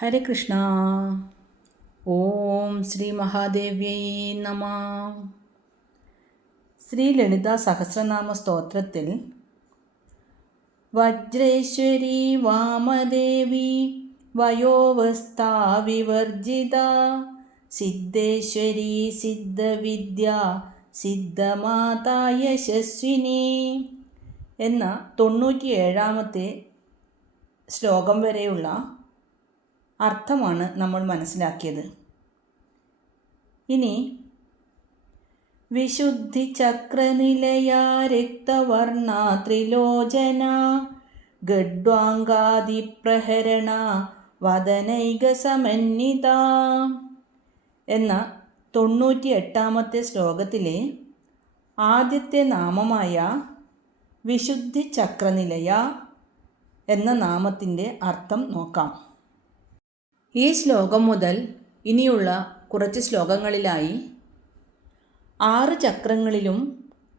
ഹരേ കൃഷ്ണ. ഓം ശ്രീ മഹാദേവ്യൈ നമ. ശ്രീ ലളിതാ സഹസ്രനാമ സ്തോത്രത്തിൽ വജ്രേശ്വരി വാമദേവി വയോവസ്ഥാ വിവർജിത സിദ്ധേശ്വരി സിദ്ധവിദ്യ സിദ്ധമാതാ യശസ്വിനി എന്ന 97-ാമത്തെ ശ്ലോകം വരെയുള്ള അർത്ഥമാണ് നമ്മൾ മനസ്സിലാക്കിയത്. ഇനി വിശുദ്ധി ചക്രനിലയ രക്തവർണ ത്രിലോചന ഗഡ്വാങ്കാദിപ്രഹരണ വദനൈക സമന്വിത എന്ന 98-ാമത്തെ ശ്ലോകത്തിലെ ആദ്യത്തെ നാമമായ വിശുദ്ധി ചക്രനിലയ എന്ന നാമത്തിൻ്റെ അർത്ഥം നോക്കാം. ഈ ശ്ലോകം മുതൽ ഇനിയുള്ള കുറച്ച് ശ്ലോകങ്ങളിലായി 6 ചക്രങ്ങളിലും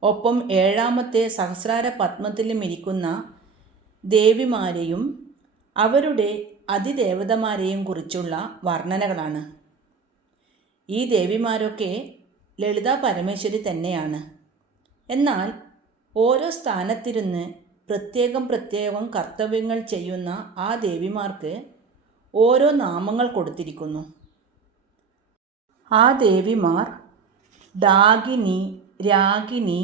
ഒപ്പം 7-ാമത്തെ സഹസ്രാര പത്മത്തിലും ഇരിക്കുന്ന ദേവിമാരെയും അവരുടെ അതിദേവതമാരെയും കുറിച്ചുള്ള വർണ്ണനകളാണ്. ഈ ദേവിമാരൊക്കെ ലളിതാ പരമേശ്വരി തന്നെയാണ്. എന്നാൽ ഓരോ സ്ഥാനത്തിരുന്ന് പ്രത്യേകം കർത്തവ്യങ്ങൾ ചെയ്യുന്ന ആ ദേവിമാർക്ക് ഓരോ നാമങ്ങൾ കൊടുത്തിരിക്കുന്നു. ആ ദേവിമാർ ഡാകിനി, രാഗിനി,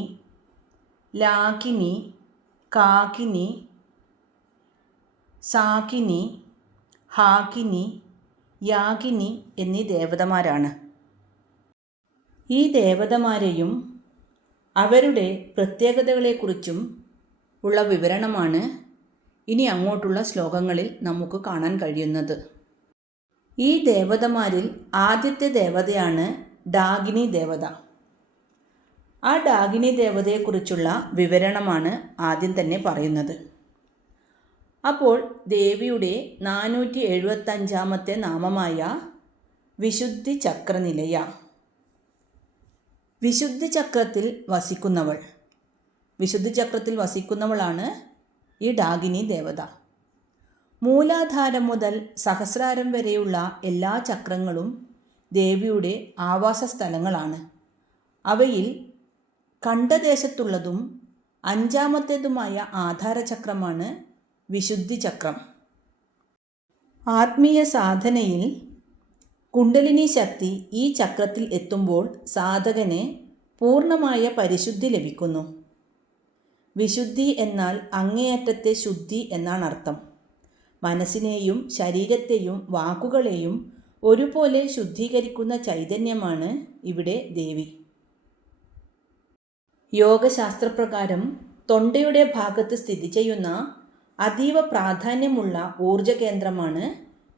ലാകിനി, കാകിനി, സാകിനി, ഹാകിനി, യാഗിനി എന്നീ ദേവതമാരാണ്. ഈ ദേവതമാരെയും അവരുടെ പ്രത്യേകതകളെക്കുറിച്ചും ഉള്ള വിവരണമാണ് ഇനി അങ്ങോട്ടുള്ള ശ്ലോകങ്ങളിൽ നമുക്ക് കാണാൻ കഴിയുന്നത്. ഈ ദേവതമാരിൽ ആദ്യത്തെ ദേവതയാണ് ഡാകിനി ദേവത. ആ ഡാകിനി ദേവതയെക്കുറിച്ചുള്ള വിവരണമാണ് ആദ്യം തന്നെ പറയുന്നത്. അപ്പോൾ ദേവിയുടെ 475-ാമത്തെ നാമമായ വിശുദ്ധി ചക്രനിലയ, വിശുദ്ധി ചക്രത്തിൽ വസിക്കുന്നവൾ, വിശുദ്ധി ചക്രത്തിൽ വസിക്കുന്നവളാണ് ഈ ഡാകിനി ദേവത. മൂലാധാരം മുതൽ സഹസ്രാരം വരെയുള്ള എല്ലാ ചക്രങ്ങളും ദേവിയുടെ ആവാസ സ്ഥലങ്ങളാണ്. അവയിൽ ഖണ്ഡദേശത്തുള്ളതും 5-ാമത്തേതുമായ ആധാരചക്രമാണ് വിശുദ്ധി ചക്രം. ആത്മീയ സാധനയിൽ കുണ്ടലിനി ശക്തി ഈ ചക്രത്തിൽ എത്തുമ്പോൾ സാധകന് പൂർണ്ണമായ പരിശുദ്ധി ലഭിക്കുന്നു. വിശുദ്ധി എന്നാൽ അങ്ങേയറ്റത്തെ ശുദ്ധി എന്നാണ് അർത്ഥം. മനസ്സിനെയും ശരീരത്തെയും വാക്കുകളെയും ഒരുപോലെ ശുദ്ധീകരിക്കുന്ന ചൈതന്യമാണ് ഇവിടെ ദേവി. യോഗശാസ്ത്രപ്രകാരം തൊണ്ടയുടെ ഭാഗത്ത് സ്ഥിതി ചെയ്യുന്ന അതീവ പ്രാധാന്യമുള്ള ഊർജ കേന്ദ്രമാണ്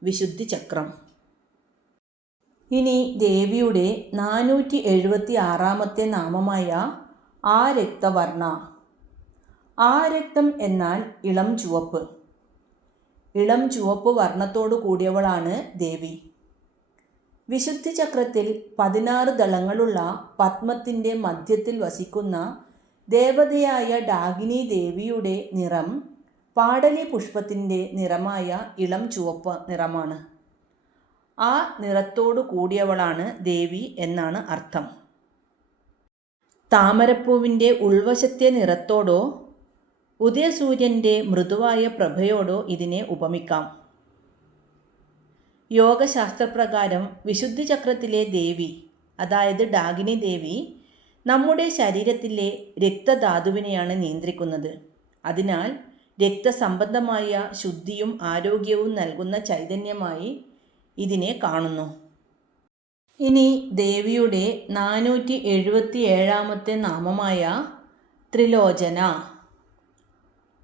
വിശുദ്ധി ചക്രം. ഇനി ദേവിയുടെ 476-ാമത്തെ നാമമായ ആരക്തവർണ. ആരക്തം എന്നാൽ ഇളം ചുവപ്പ്. ഇളം ചുവപ്പ് വർണ്ണത്തോടു കൂടിയവളാണ് ദേവി. വിശുദ്ധി ചക്രത്തിൽ 16 ദളങ്ങളുള്ള പത്മത്തിൻ്റെ മധ്യത്തിൽ വസിക്കുന്ന ദേവതയായ ഡാകിനി ദേവിയുടെ നിറം പാടലി പുഷ്പത്തിൻ്റെ നിറമായ ഇളം ചുവപ്പ് നിറമാണ്. ആ നിറത്തോടു കൂടിയവളാണ് ദേവി എന്നാണ് അർത്ഥം. താമരപ്പൂവിൻ്റെ ഉൾവശത്തെ നിറത്തോടോ ഉദയസൂര്യൻ്റെ മൃദുവായ പ്രഭയോടോ ഇതിനെ ഉപമിക്കാം. യോഗശാസ്ത്രപ്രകാരം വിശുദ്ധി ചക്രത്തിലെ ദേവി, അതായത് ഡാകിനി ദേവി, നമ്മുടെ ശരീരത്തിലെ രക്തധാതുവിനെയാണ് നിയന്ത്രിക്കുന്നത്. അതിനാൽ രക്തസംബന്ധമായ ശുദ്ധിയും ആരോഗ്യവും നൽകുന്ന ചൈതന്യമായി ഇതിനെ കാണുന്നു. ഇനി ദേവിയുടെ 477-ാമത്തെ നാമമായ ത്രിലോചന.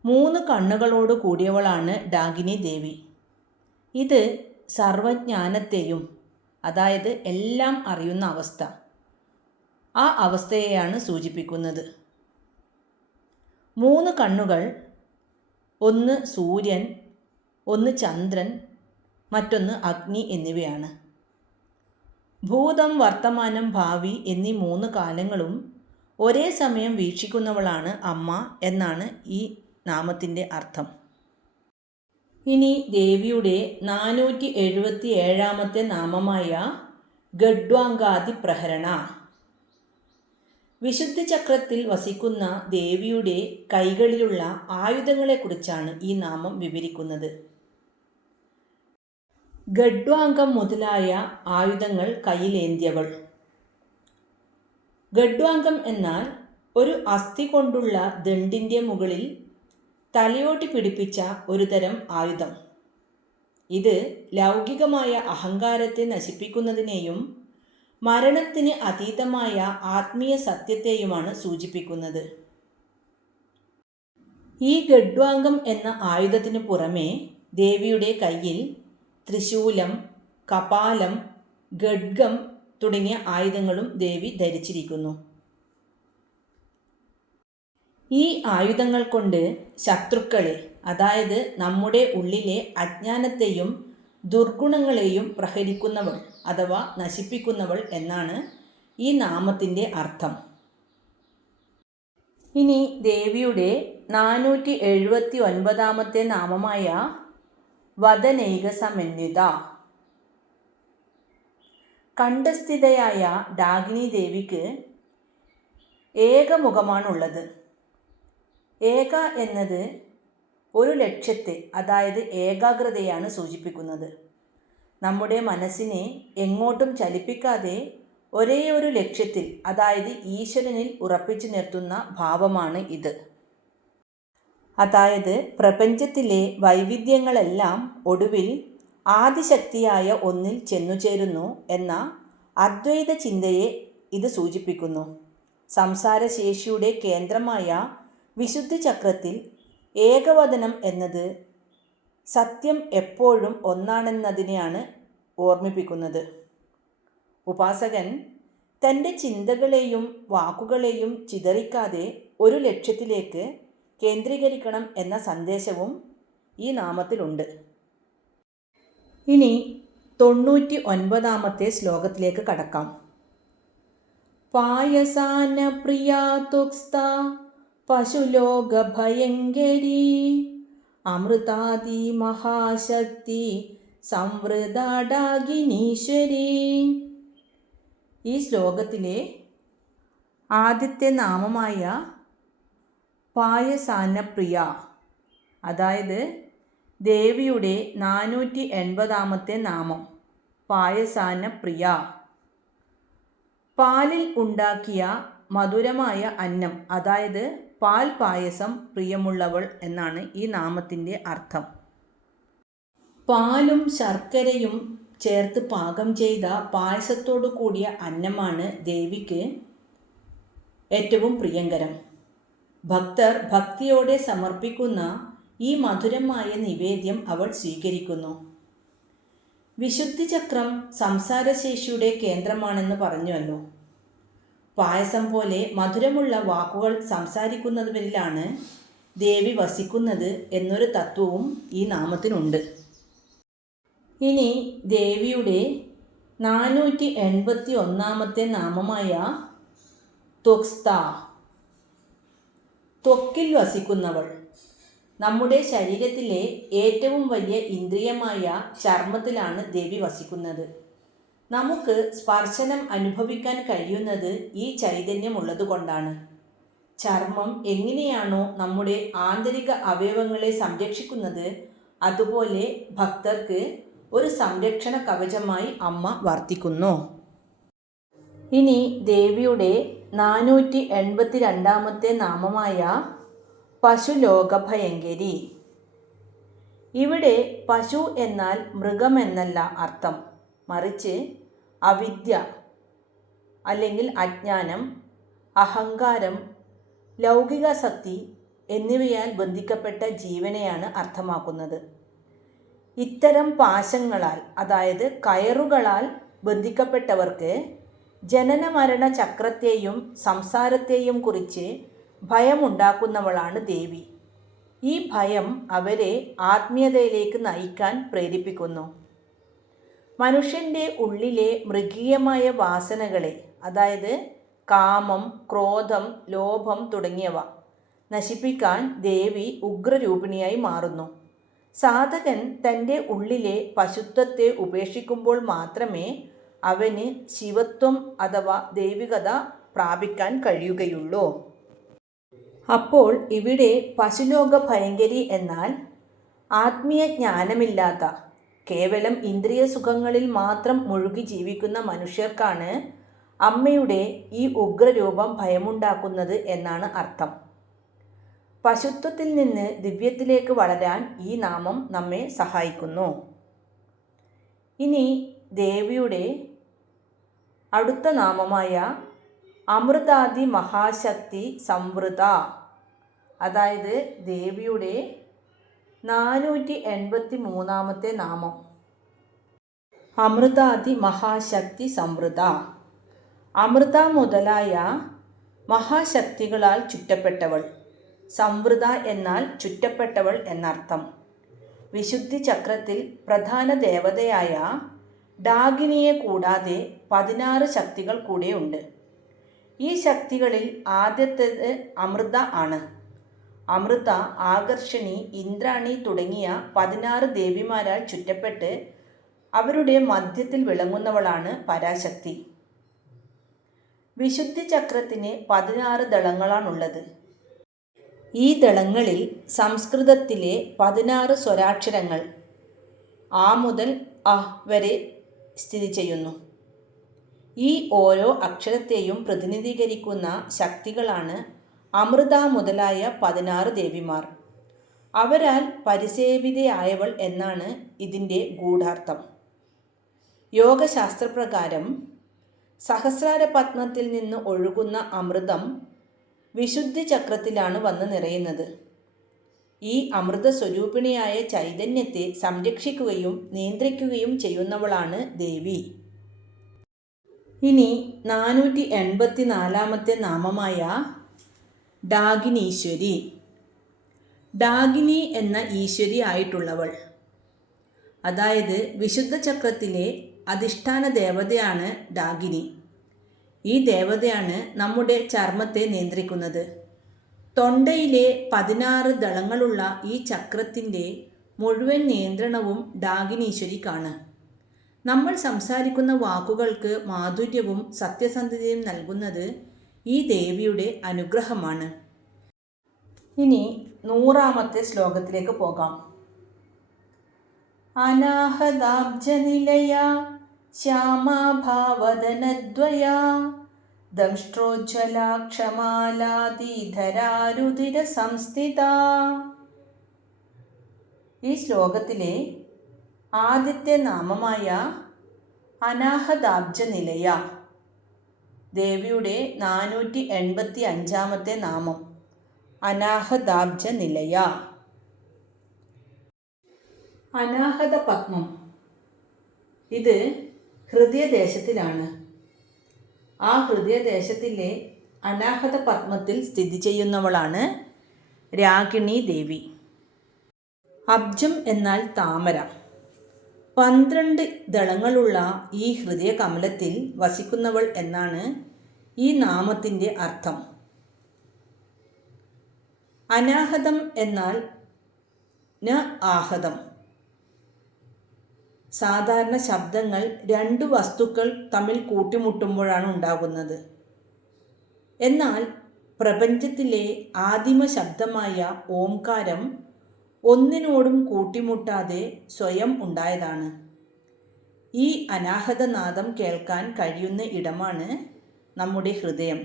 3 കണ്ണുകളോട് കൂടിയവളാണ് ഡാകിനി ദേവി. ഇത് സർവജ്ഞാനത്തെയും, അതായത് എല്ലാം അറിയുന്ന അവസ്ഥ, ആ അവസ്ഥയെയാണ് സൂചിപ്പിക്കുന്നത്. 3 കണ്ണുകൾ, ഒന്ന് സൂര്യൻ, ഒന്ന് ചന്ദ്രൻ, മറ്റൊന്ന് അഗ്നി എന്നിവയാണ്. ഭൂതം, വർത്തമാനം, ഭാവി എന്നീ 3 കാലങ്ങളും ഒരേ സമയം വീക്ഷിക്കുന്നവളാണ് അമ്മ എന്നാണ് ഈ നാമത്തിൻ്റെ അർത്ഥം. ഇനി ദേവിയുടെ 477 നാമമായ ഗഡ്വാങ്കാദി പ്രഹരണ. വിശുദ്ധി ചക്രത്തിൽ വസിക്കുന്ന ദേവിയുടെ കൈകളിലുള്ള ആയുധങ്ങളെക്കുറിച്ചാണ് ഈ നാമം വിവരിക്കുന്നത്. ഗഡ്വാങ്കം മുതലായ ആയുധങ്ങൾ കയ്യിലേന്തിയവൾ. ഗഡ്വാങ്കം എന്നാൽ ഒരു അസ്ഥി കൊണ്ടുള്ള ദണ്ഡിൻ്റെ മുകളിൽ തലയോട്ടി പിടിപ്പിച്ച ഒരു തരം ആയുധം. ഇത് ലൗകികമായ അഹങ്കാരത്തെ നശിപ്പിക്കുന്നതിനെയും മരണത്തിന് അതീതമായ ആത്മീയ സത്യത്തെയുമാണ് സൂചിപ്പിക്കുന്നത്. ഈ ഗഡ്വാങ്കം എന്ന ആയുധത്തിനു പുറമെ ദേവിയുടെ കയ്യിൽ ത്രിശൂലം, കപാലം, ഖഡ്ഗം തുടങ്ങിയ ആയുധങ്ങളും ദേവി ധരിച്ചിരിക്കുന്നു. ഈ ആയുധങ്ങൾ കൊണ്ട് ശത്രുക്കളെ, അതായത് നമ്മുടെ ഉള്ളിലെ അജ്ഞാനത്തെയും ദുർഗുണങ്ങളെയും പ്രഹരിക്കുന്നവൾ അഥവാ നശിപ്പിക്കുന്നവൾ എന്നാണ് ഈ നാമത്തിൻ്റെ അർത്ഥം. ഇനി ദേവിയുടെ 479 നാമമായ വദനൈകസമന്വിത. കണ്ഠസ്ഥിതയായ ഡാകിനി ദേവിക്ക് ഏകമുഖമാണുള്ളത്. ഏക എന്നത് ഒരു ലക്ഷ്യത്തെ, അതായത് ഏകാഗ്രതയാണ് സൂചിപ്പിക്കുന്നത്. നമ്മുടെ മനസ്സിനെ എങ്ങോട്ടും ചലിപ്പിക്കാതെ ഒരേ ഒരു ലക്ഷ്യത്തിൽ, അതായത് ഈശ്വരനിൽ ഉറപ്പിച്ചു നിർത്തുന്ന ഭാവമാണ് ഇത്. അതായത് പ്രപഞ്ചത്തിലെ വൈവിധ്യങ്ങളെല്ലാം ഒടുവിൽ ആദിശക്തിയായ ഒന്നിൽ ചെന്നുചേരുന്നു എന്ന അദ്വൈത ചിന്തയെ ഇത് സൂചിപ്പിക്കുന്നു. സംസാരശേഷിയുടെ കേന്ദ്രമായ വിശുദ്ധി ചക്രത്തിൽ ഏകവദനം എന്നത് സത്യം എപ്പോഴും ഒന്നാണെന്നതിനെയാണ് ഓർമ്മിപ്പിക്കുന്നത്. ഉപാസകൻ തൻ്റെ ചിന്തകളെയും വാക്കുകളെയും ചിതറിക്കാതെ ഒരു ലക്ഷ്യത്തിലേക്ക് കേന്ദ്രീകരിക്കണം എന്ന സന്ദേശവും ഈ നാമത്തിലുണ്ട്. ഇനി 99 ശ്ലോകത്തിലേക്ക് കടക്കാം. പായസാന പ്രിയാ തുക്സ്ത പശുലോകഭയങ്കരി അമൃതാദി മഹാശക്തി സംവൃതാഡാകിനീശ്വരി. ഈ ശ്ലോകത്തിലെ ആദ്യത്തെ നാമമായ പായസാനപ്രിയ, അതായത് ദേവിയുടെ 480 നാമം പായസാനപ്രിയ. പാലിൽ ഉണ്ടാക്കിയ മധുരമായ അന്നം, അതായത് പാൽ പായസം പ്രിയമുള്ളവൾ എന്നാണ് ഈ നാമത്തിൻ്റെ അർത്ഥം. പാലും ശർക്കരയും ചേർത്ത് പാകം ചെയ്ത പായസത്തോടു കൂടിയ അന്നമാണ് ദേവിക്ക് ഏറ്റവും പ്രിയങ്കരം. ഭക്തർ ഭക്തിയോടെ സമർപ്പിക്കുന്ന ഈ മധുരമായ നിവേദ്യം അവൾ സ്വീകരിക്കുന്നു. വിശുദ്ധി ചക്രം സംസാരശേഷിയുടെ കേന്ദ്രമാണെന്ന് പറഞ്ഞുവല്ലോ. പായസം പോലെ മധുരമുള്ള വാക്കുകൾ സംസാരിക്കുന്നവരിലാണ് ദേവി വസിക്കുന്നത് എന്നൊരു തത്വവും ഈ നാമത്തിനുണ്ട്. ഇനി ദേവിയുടെ 481 നാമമായ ത്വക്സ്ത, ത്വക്കിൽ വസിക്കുന്നവൾ. നമ്മുടെ ശരീരത്തിലെ ഏറ്റവും വലിയ ഇന്ദ്രിയമായ ചർമ്മത്തിലാണ് ദേവി വസിക്കുന്നത്. നമുക്ക് സ്പർശനം അനുഭവിക്കാൻ കഴിയുന്നത് ഈ ചൈതന്യമുള്ളതുകൊണ്ടാണ്. ചർമ്മം എങ്ങനെയാണോ നമ്മുടെ ആന്തരിക അവയവങ്ങളെ സംരക്ഷിക്കുന്നത്, അതുപോലെ ഭക്തർക്ക് ഒരു സംരക്ഷണ കവചമായി അമ്മ വർത്തിക്കുന്നു. ഇനി ദേവിയുടെ 482 നാമമായ പശുലോകഭയങ്കരി. ഇവിടെ പശു എന്നാൽ മൃഗമെന്നല്ല അർത്ഥം, മറിച്ച് അവിദ്യ അല്ലെങ്കിൽ അജ്ഞാനം, അഹങ്കാരം, ലൗകികാസക്തി എന്നിവയാൽ ബന്ധിക്കപ്പെട്ട ജീവനെയാണ് അർത്ഥമാക്കുന്നത്. ഇത്തരം പാശങ്ങളാൽ, അതായത് കയറുകളാൽ ബന്ധിക്കപ്പെട്ടവർക്ക് ജനനമരണ ചക്രത്തെയും സംസാരത്തെയും കുറിച്ച് ഭയമുണ്ടാക്കുന്നവളാണ് ദേവി. ഈ ഭയം അവരെ ആത്മീയതയിലേക്ക് നയിക്കാൻ പ്രേരിപ്പിക്കുന്നു. മനുഷ്യൻ്റെ ഉള്ളിലെ മൃഗീയമായ വാസനകളെ, അതായത് കാമം, ക്രോധം, ലോഭം തുടങ്ങിയവ നശിപ്പിക്കാൻ ദേവി ഉഗ്രരൂപിണിയായി മാറുന്നു. സാധകൻ തൻ്റെ ഉള്ളിലെ പശുത്വത്തെ ഉപേക്ഷിക്കുമ്പോൾ മാത്രമേ അവന് ശിവത്വം അഥവാ ദൈവികത പ്രാപിക്കാൻ കഴിയുകയുള്ളൂ. അപ്പോൾ ഇവിടെ പശുലോക ഭയങ്കരി എന്നാൽ ആത്മീയ ജ്ഞാനമില്ലാത്ത, കേവലം ഇന്ദ്രിയ സുഖങ്ങളിൽ മാത്രം മുഴുകി ജീവിക്കുന്ന മനുഷ്യർക്കാണ് അമ്മയുടെ ഈ ഉഗ്രരൂപം ഭയമുണ്ടാക്കുന്നത് എന്നാണ് അർത്ഥം. പശുത്വത്തിൽ നിന്ന് ദിവ്യത്തിലേക്ക് വളരാൻ ഈ നാമം നമ്മെ സഹായിക്കുന്നു. ഇനി ദേവിയുടെ അടുത്ത നാമമായ അമൃതാദി മഹാശക്തി സംവൃത, അതായത് ദേവിയുടെ 483 നാമം അമൃതാദി മഹാശക്തി സംവൃത. അമൃത മുതലായ മഹാശക്തികളാൽ ചുറ്റപ്പെട്ടവൾ. സംവൃത എന്നാൽ ചുറ്റപ്പെട്ടവൾ എന്നർത്ഥം. വിശുദ്ധി ചക്രത്തിൽ പ്രധാന ദേവതയായ ഡാകിനിയെ കൂടാതെ 16 ശക്തികൾ കൂടെയുണ്ട്. ഈ ശക്തികളിൽ ആദ്യത്തേത് അമൃത ആണ്. അമൃത, ആകർഷണി, ഇന്ദ്രാണി തുടങ്ങിയ 16 ദേവിമാരാൽ ചുറ്റപ്പെട്ട് അവരുടെ മധ്യത്തിൽ വിളങ്ങുന്നവളാണ് പരാശക്തി. വിശുദ്ധി ചക്രത്തിന് 16 ദളങ്ങളാണുള്ളത്. ഈ ദളങ്ങളിൽ സംസ്കൃതത്തിലെ 16 സ്വരാക്ഷരങ്ങൾ ആ മുതൽ അ വരെ സ്ഥിതി ചെയ്യുന്നു. ഈ ഓരോ അക്ഷരത്തെയും പ്രതിനിധീകരിക്കുന്ന ശക്തികളാണ് അമൃത മുതലായ 16 ദേവിമാർ. അവരാൽ പരിസേവിതയായവൾ എന്നാണ് ഇതിൻ്റെ ഗൂഢാർത്ഥം. യോഗശാസ്ത്രപ്രകാരം സഹസ്രാര പത്മത്തിൽ നിന്ന് ഒഴുകുന്ന അമൃതം വിശുദ്ധി ചക്രത്തിലാണ് വന്ന് നിറയുന്നത്. ഈ അമൃത സ്വരൂപിണിയായ ചൈതന്യത്തെ സംരക്ഷിക്കുകയും നിയന്ത്രിക്കുകയും ചെയ്യുന്നവളാണ് ദേവി. ഇനി 484 നാമമായ ഡാകിനീശ്വരി. ഡാകിനി എന്ന ഈശ്വരി ആയിട്ടുള്ളവൾ, അതായത് വിശുദ്ധ ചക്രത്തിലെ അധിഷ്ഠാന ദേവതയാണ് ഡാകിനി. ഈ ദേവതയാണ് നമ്മുടെ ചർമ്മത്തെ നിയന്ത്രിക്കുന്നത്. തൊണ്ടയിലെ 16 ദളങ്ങളുള്ള ഈ ചക്രത്തിൻ്റെ മുഴുവൻ നിയന്ത്രണവും ഡാകിനീശ്വരിക്കാണ്. നമ്മൾ സംസാരിക്കുന്ന വാക്കുകൾക്ക് മാധുര്യവും സത്യസന്ധതയും നൽകുന്നത് ഈ ദേവിയുടെ അനുഗ്രഹമാണ്. ഇനി 100ാമത്തെ ശ്ലോകത്തിലേക്ക് പോകാം. അനാഹതാബ്ജനിലയ ശ്യാമാഭാവദനദ്വയാ ദംഷ്ട്രോജ്വലാക്ഷമാലാതിധരാരുധിര സംസ്ഥിത. ഈ ശ്ലോകത്തിലെ ആദ്യത്തെ നാമമായ അനാഹതാബ്ജനിലയ, ദേവിയുടെ 485 നാമം അനാഹതാബ്ജനിലയ. അനാഹത പത്മം, ഇത് ഹൃദയദേശത്തിലാണ്. ആ ഹൃദയദേശത്തിലെ അനാഹത പത്മത്തിൽ സ്ഥിതി ചെയ്യുന്നവളാണ് രാഗിണി ദേവി. അബ്ജം എന്നാൽ താമര. 12 ദളങ്ങളുള്ള ഈ ഹൃദയകമലത്തിൽ വസിക്കുന്നവൾ എന്നാണ് ഈ നാമത്തിൻ്റെ അർത്ഥം. അനാഹതം എന്നാൽ ന ആഹതം. സാധാരണ ശബ്ദങ്ങൾ 2 വസ്തുക്കൾ തമ്മിൽ കൂട്ടിമുട്ടുമ്പോഴാണ് ഉണ്ടാകുന്നത്. എന്നാൽ പ്രപഞ്ചത്തിലെ ആദിമ ശബ്ദമായ ഓംകാരം ഒന്നിനോടും കൂട്ടിമുട്ടാതെ സ്വയം ഉണ്ടായതാണ്. ഈ അനാഹതനാദം കേൾക്കാൻ കഴിയുന്ന ഇടമാണ് നമ്മുടെ ഹൃദയം.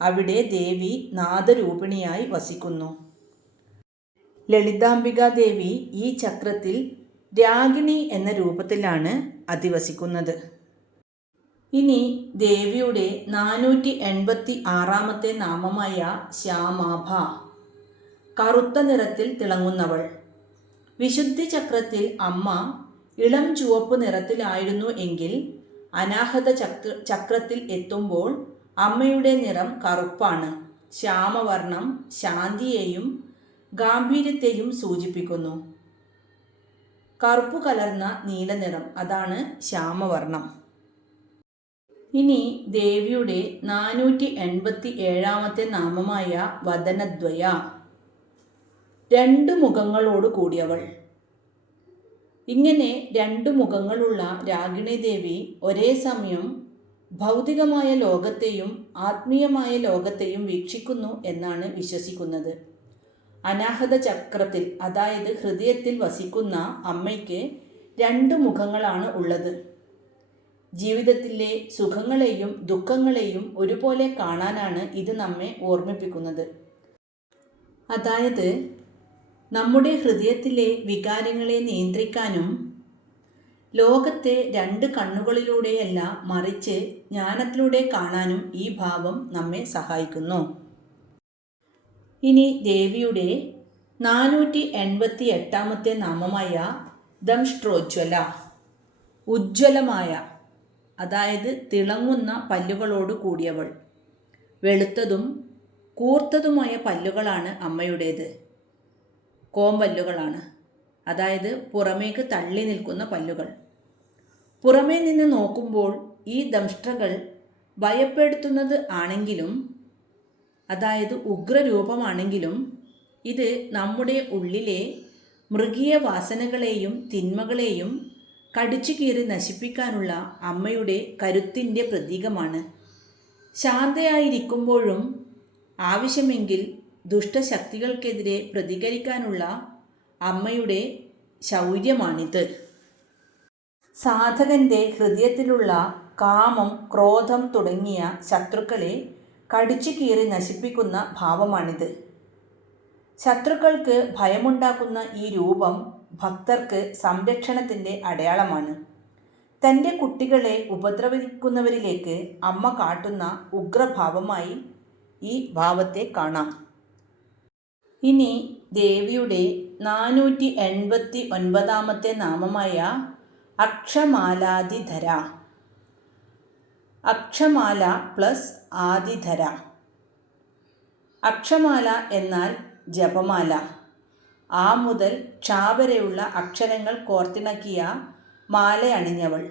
അവിടെ ദേവി നാദരൂപിണിയായി വസിക്കുന്നു. ലളിതാംബികാദേവി ഈ ചക്രത്തിൽ രാഗിണി എന്ന രൂപത്തിലാണ് അധിവസിക്കുന്നത്. ഇനി ദേവിയുടെ 486 നാമമായ ശ്യാമാഭ, കറുത്ത നിറത്തിൽ തിളങ്ങുന്നവൾ. വിശുദ്ധി ചക്രത്തിൽ അമ്മ ഇളം ചുവപ്പ് നിറത്തിലായിരുന്നു എങ്കിൽ അനാഹത ചക്രത്തിൽ എത്തുമ്പോൾ അമ്മയുടെ നിറം കറുപ്പാണ്. ശ്യാമവർണം ശാന്തിയെയും ഗാംഭീര്യത്തെയും സൂചിപ്പിക്കുന്നു. കറുപ്പു കലർന്ന നീലനിറം, അതാണ് ശ്യാമവർണം. ഇനി ദേവിയുടെ 487 നാമമായ വദനദ്വയ, 2 മുഖങ്ങളോട് കൂടിയവൾ. ഇങ്ങനെ രണ്ടു മുഖങ്ങളുള്ള രാഗിണി ദേവി ഒരേ സമയം ഭൗതികമായ ലോകത്തെയും ആത്മീയമായ ലോകത്തെയും വീക്ഷിക്കുന്നു എന്നാണ് വിശ്വസിക്കുന്നത്. അനാഹത ചക്രത്തിൽ, അതായത് ഹൃദയത്തിൽ വസിക്കുന്ന അമ്മയ്ക്ക് രണ്ട് മുഖങ്ങളാണ് ഉള്ളത്. ജീവിതത്തിലെ സുഖങ്ങളെയും ദുഃഖങ്ങളെയും ഒരുപോലെ കാണാനാണ് ഇത് നമ്മെ ഓർമ്മിപ്പിക്കുന്നത്. അതായത് നമ്മുടെ ഹൃദയത്തിലെ വികാരങ്ങളെ നിയന്ത്രിക്കാനും ലോകത്തെ രണ്ട് കണ്ണുകളിലൂടെയല്ല മറിച്ച് ജ്ഞാനത്തിലൂടെ കാണാനും ഈ ഭാവം നമ്മെ സഹായിക്കുന്നു. ഇനി ദേവിയുടെ 488-ാമത്തെ നാമമായ ദംഷ്ട്രോജ്വല, ഉജ്ജ്വലമായ, അതായത് തിളങ്ങുന്ന പല്ലുകളോട് കൂടിയവൾ. വെളുത്തതും കൂർത്തതുമായ പല്ലുകളാണ് അമ്മയുടേത്. കോമ്പല്ലുകളാണ്, അതായത് പുറമേക്ക് തള്ളി നിൽക്കുന്ന പല്ലുകൾ. പുറമേ നിന്ന് നോക്കുമ്പോൾ ഈ ദംഷ്ട്രകൾ ഭയപ്പെടുത്തുന്നത് ആണെങ്കിലും, അതായത് ഉഗ്രരൂപമാണെങ്കിലും, ഇത് നമ്മുടെ ഉള്ളിലെ മൃഗീയ വാസനകളെയും തിന്മകളെയും കടിച്ചു കീറി നശിപ്പിക്കാനുള്ള അമ്മയുടെ കരുത്തിൻ്റെ പ്രതീകമാണ്. ശാന്തയായിരിക്കുമ്പോഴും ആവശ്യമെങ്കിൽ ദുഷ്ടശക്തികൾക്കെതിരെ പ്രതികരിക്കാനുള്ള അമ്മയുടെ ശൗര്യമാണിത്. സാധകൻ്റെ ഹൃദയത്തിലുള്ള കാമം, ക്രോധം തുടങ്ങിയ ശത്രുക്കളെ കടിച്ചു കീറി നശിപ്പിക്കുന്ന ഭാവമാണിത്. ശത്രുക്കൾക്ക് ഭയമുണ്ടാക്കുന്ന ഈ രൂപം ഭക്തർക്ക് സംരക്ഷണത്തിൻ്റെ അടയാളമാണ്. തൻ്റെ കുട്ടികളെ ഉപദ്രവിക്കുന്നവരിലേക്ക് അമ്മ കാട്ടുന്ന ഉഗ്രഭാവമായി ഈ ഭാവത്തെ കാണാം. ഇനി ദേവിയുടെ 489-ാമത്തെ നാമമായ അക്ഷമാലാദിധര. അക്ഷമാല പ്ലസ് ആദിധര. അക്ഷമാല എന്നാൽ ജപമാല. ആ മുതൽ ക്ഷ വരെയുള്ള അക്ഷരങ്ങൾ കോർത്തിണക്കിയ മാല അണിഞ്ഞവൾ.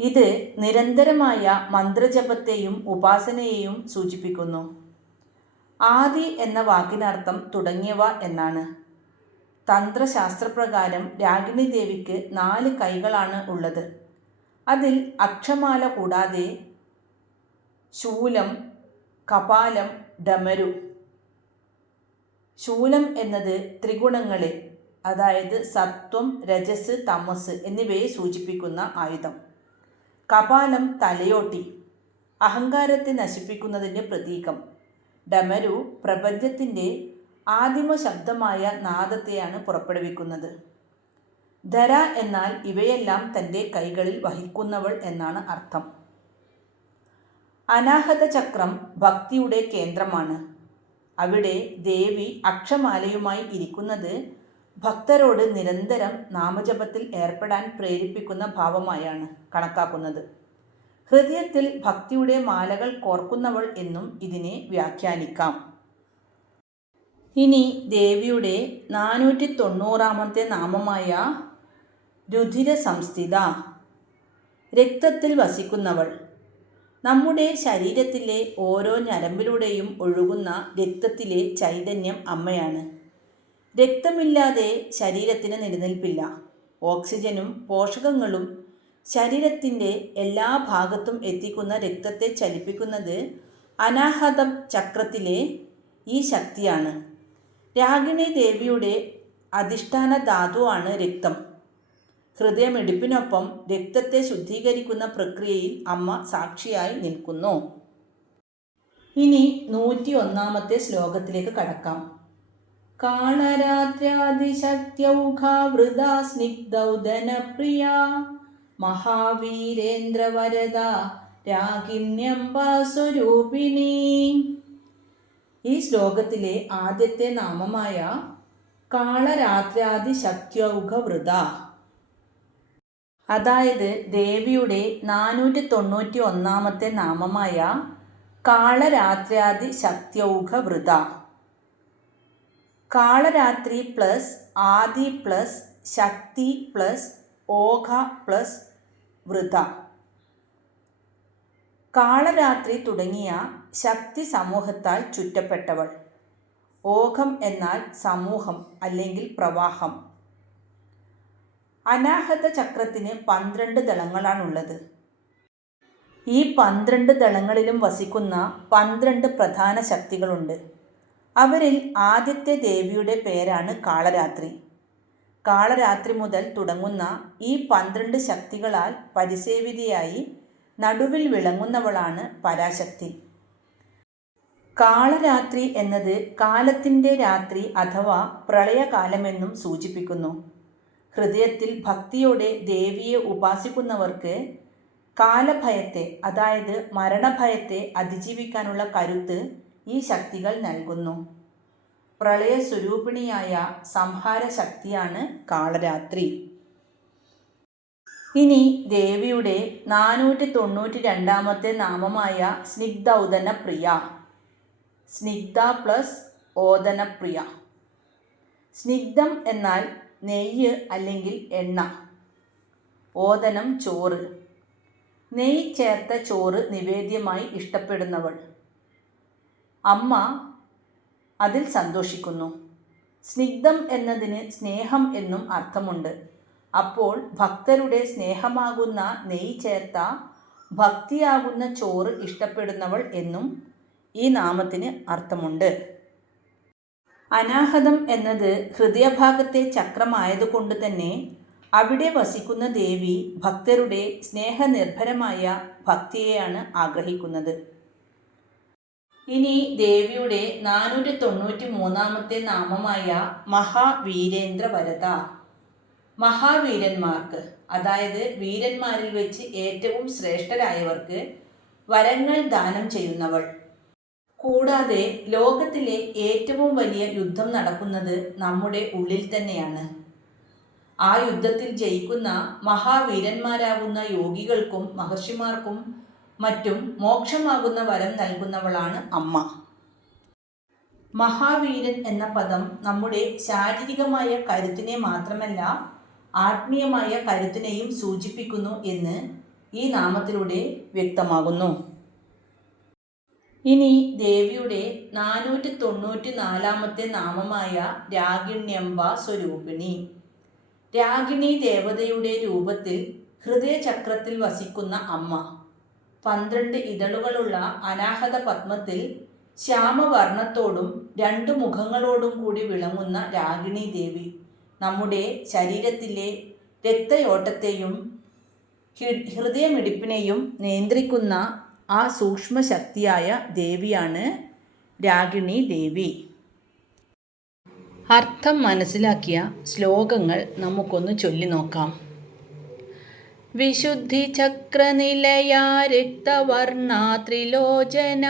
ഇത് നിരന്തരമായ മന്ത്രജപത്തെയും ഉപാസനയെയും സൂചിപ്പിക്കുന്നു. ആദി എന്ന വാക്കിനർത്ഥം തുടങ്ങിയവ എന്നാണ്. തന്ത്രശാസ്ത്രപ്രകാരം രാഗിണി ദേവിക്ക് 4 കൈകളാണ് ഉള്ളത്. അതിൽ അക്ഷമാല കൂടാതെ ശൂലം, കപാലം, ഡമരു. ശൂലം എന്നത് ത്രിഗുണങ്ങളെ, അതായത് സത്വം, രജസ്, തമസ് എന്നിവയെ സൂചിപ്പിക്കുന്ന ആയുധം. കപാലം തലയോട്ടി, അഹങ്കാരത്തെ നശിപ്പിക്കുന്നതിൻ്റെ പ്രതീകം. ഡമരു പ്രപഞ്ചത്തിൻ്റെ ആദിമ ശബ്ദമായ നാദത്തെയാണ് പുറപ്പെടുവിക്കുന്നത്. ധര എന്നാൽ ഇവയെല്ലാം തൻ്റെ കൈകളിൽ വഹിക്കുന്നവൾ എന്നാണ് അർത്ഥം. അനാഹത ചക്രം ഭക്തിയുടെ കേന്ദ്രമാണ്. അവിടെ ദേവി അക്ഷമാലയുമായി ഇരിക്കുന്നത് ഭക്തരോട് നിരന്തരം നാമജപത്തിൽ ഏർപ്പെടാൻ പ്രേരിപ്പിക്കുന്ന ഭാവമായാണ് കണക്കാക്കുന്നത്. ഹൃദയത്തിൽ ഭക്തിയുടെ മാലകൾ കോർക്കുന്നവൾ എന്നും ഇതിനെ വ്യാഖ്യാനിക്കാം. ഇനി ദേവിയുടെ 490-ാമത്തെ നാമമായ രുധിര സംസ്ഥിത, രക്തത്തിൽ വസിക്കുന്നവൾ. നമ്മുടെ ശരീരത്തിലെ ഓരോ ഞരമ്പിലൂടെയും ഒഴുകുന്ന രക്തത്തിലെ ചൈതന്യം അമ്മയാണ്. രക്തമില്ലാതെ ശരീരത്തിന് നിലനിൽപ്പില്ല. ഓക്സിജനും പോഷകങ്ങളും ശരീരത്തിൻ്റെ എല്ലാ ഭാഗത്തും എത്തിക്കുന്ന രക്തത്തെ ചലിപ്പിക്കുന്നത് അനാഹതം ചക്രത്തിലെ ഈ ശക്തിയാണ്. രാഗിണി ദേവിയുടെ അധിഷ്ഠാന ധാതുവാണ് രക്തം. ഹൃദയമിടിപ്പിനൊപ്പം രക്തത്തെ ശുദ്ധീകരിക്കുന്ന പ്രക്രിയയിൽ അമ്മ സാക്ഷിയായി നിൽക്കുന്നു. ഇനി 101-ാമത്തെ ശ്ലോകത്തിലേക്ക് കടക്കാം. കാളരാത്ര്യാദിശക്ത്യൗഘാവൃതാ സ്നിഗ്ധൗദനപ്രിയ മഹാവീരേന്ദ്രവരദ രാഗിണ്യംബാസ്വരൂപിണി. ഈ ശ്ലോകത്തിലെ ആദ്യത്തെ നാമമായ കാളരാത്ര്യാദിശക്ത്യൗഘവൃത, അതായത് ദേവിയുടെ 491-ാമത്തെ നാമമായ കാളരാത്ര്യാദിശക്ത്യൗഘവൃത. കാളരാത്രി പ്ലസ് ആദി പ്ലസ് ശക്തി പ്ലസ് ഓഘ പ്ലസ് വൃത. കാളരാത്രി തുടങ്ങിയ ശക്തി സമൂഹത്താൽ ചുറ്റപ്പെട്ടവൾ. ഓഘം എന്നാൽ സമൂഹം അല്ലെങ്കിൽ പ്രവാഹം. അനാഹത ചക്രത്തിന് 12 ദളങ്ങളാണുള്ളത്. ഈ 12 ദളങ്ങളിലും വസിക്കുന്ന 12 പ്രധാന ശക്തികളുണ്ട്. അവരിൽ ആദ്യത്തെ ദേവിയുടെ പേരാണ് കാളരാത്രി. കാളരാത്രി മുതൽ തുടങ്ങുന്ന ഈ 12 ശക്തികളാൽ പരിസേവിതയായി നടുവിൽ വിളങ്ങുന്നവളാണ് പരാശക്തി. കാളരാത്രി എന്നത് കാലത്തിൻ്റെ രാത്രി അഥവാ പ്രളയകാലമെന്നും സൂചിപ്പിക്കുന്നു. ഹൃദയത്തിൽ ഭക്തിയോടെ ദേവിയെ ഉപാസിക്കുന്നവർക്ക് കാലഭയത്തെ, അതായത് മരണഭയത്തെ അതിജീവിക്കാനുള്ള കരുത്ത് ഈ ശക്തികൾ നൽകുന്നു. പ്രളയസ്വരൂപിണിയായ സംഹാര ശക്തിയാണ് കാളരാത്രി. ഇനി ദേവിയുടെ 492 നാമമായ സ്നിഗ്ധൗദനപ്രിയ. സ്നിഗ്ധ പ്ലസ് ഓദനപ്രിയ. സ്നിഗ്ധം എന്നാൽ നെയ്യ് അല്ലെങ്കിൽ എണ്ണ. ഓദനം ചോറ്. നെയ്യ് ചേർത്ത ചോറ് നിവേദ്യമായി ഇഷ്ടപ്പെടുന്നവൾ. അമ്മ അതിൽ സന്തോഷിക്കുന്നു. സ്നിഗ്ധം എന്നതിന് സ്നേഹം എന്നും അർത്ഥമുണ്ട്. അപ്പോൾ ഭക്തരുടെ സ്നേഹമാകുന്ന നെയ്യ് ചേർത്ത ഭക്തിയാകുന്ന ചോറ് ഇഷ്ടപ്പെടുന്നവൾ എന്നും ഈ നാമത്തിന് അർത്ഥമുണ്ട്. അനാഹതം എന്നത് ഹൃദയഭാഗത്തെ ചക്രമായതുകൊണ്ട് തന്നെ അവിടെ വസിക്കുന്ന ദേവി ഭക്തരുടെ സ്നേഹനിർഭരമായ ഭക്തിയെയാണ് ആഗ്രഹിക്കുന്നത്. ഇനി ദേവിയുടെ 493 നാമമായ മഹാവീരേന്ദ്രവരദ. മഹാവീരന്മാർക്ക്, അതായത് വീരന്മാരിൽ വെച്ച് ഏറ്റവും ശ്രേഷ്ഠരായവർക്ക് വരങ്ങൾ ദാനം ചെയ്യുന്നവൾ. കൂടാതെ ലോകത്തിലെ ഏറ്റവും വലിയ യുദ്ധം നടക്കുന്നത് നമ്മുടെ ഉള്ളിൽ തന്നെയാണ്. ആ യുദ്ധത്തിൽ ജയിക്കുന്ന മഹാവീരന്മാരാകുന്ന യോഗികൾക്കും മഹർഷിമാർക്കും മറ്റും മോക്ഷമാകുന്ന വരം നൽകുന്നവളാണ് അമ്മ. മഹാവീരൻ എന്ന പദം നമ്മുടെ ശാരീരികമായ കരുത്തിനെ മാത്രമല്ല ആത്മീയമായ കരുത്തിനെയും സൂചിപ്പിക്കുന്നു എന്ന് ഈ നാമത്തിലൂടെ വ്യക്തമാകുന്നു. ഇനി ദേവിയുടെ 494 നാമമായ രാഗിണ്യംബ സ്വരൂപിണി. രാഗിണി ദേവതയുടെ രൂപത്തിൽ ഹൃദയചക്രത്തിൽ വസിക്കുന്ന അമ്മ. 12 ഇതളുകളുള്ള അനാഹത പത്മത്തിൽ ശ്യാമവർണ്ണത്തോടും 2 മുഖങ്ങളോടും കൂടി വിളങ്ങുന്ന രാഗിണി ദേവി നമ്മുടെ ശരീരത്തിലെ രക്തയോട്ടത്തെയും ഹൃദയമിടിപ്പിനെയും നിയന്ത്രിക്കുന്ന ആ സൂക്ഷ്മശക്തിയായ ദേവിയാണ് രാഗിണി ദേവി. അർത്ഥം മനസ്സിലാക്കിയ ശ്ലോകങ്ങൾ നമുക്കൊന്ന് ചൊല്ലി നോക്കാം. വിശുദ്ധി ചക്രനിലയാ രക്തവർണാ ത്രിലോചന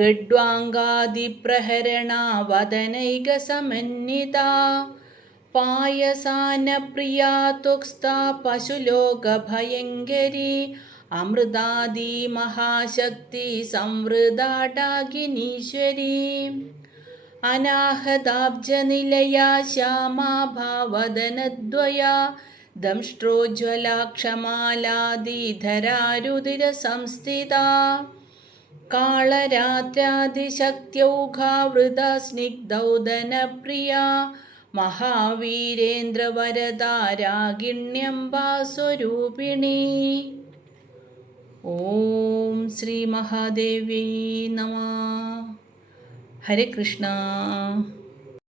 ഗഡ്വാംഗാദിപ്രഹരണ വദനൈക സമന്വിത പായസാന പ്രിയാ ത്വക്സ്ഥാ പശുലോകഭയങ്കരി അമൃതാദി മഹാശക്തി സംവൃതാടാകിനീശ്വരി അനാഹതാബ്ജനിലയാ ശ്യാമാഭാവദനദ്വയാ ദംഷ്ട്രോജ്വലാക്ഷമാലാദിധരാരുതിരസംസ്ഥിതാ കാളരാത്രാദിശക്ത്യൗഘാവൃത സ്നിഗ്ധൗദനപ്രിയാ മഹാവീരേന്ദ്രവരദാ രാഗിണ്യംബാ സ്വരൂപിണി. ഓം ശ്രീ മഹാദേവ്യൈ നമഃ. ഹരേ കൃഷ്ണ.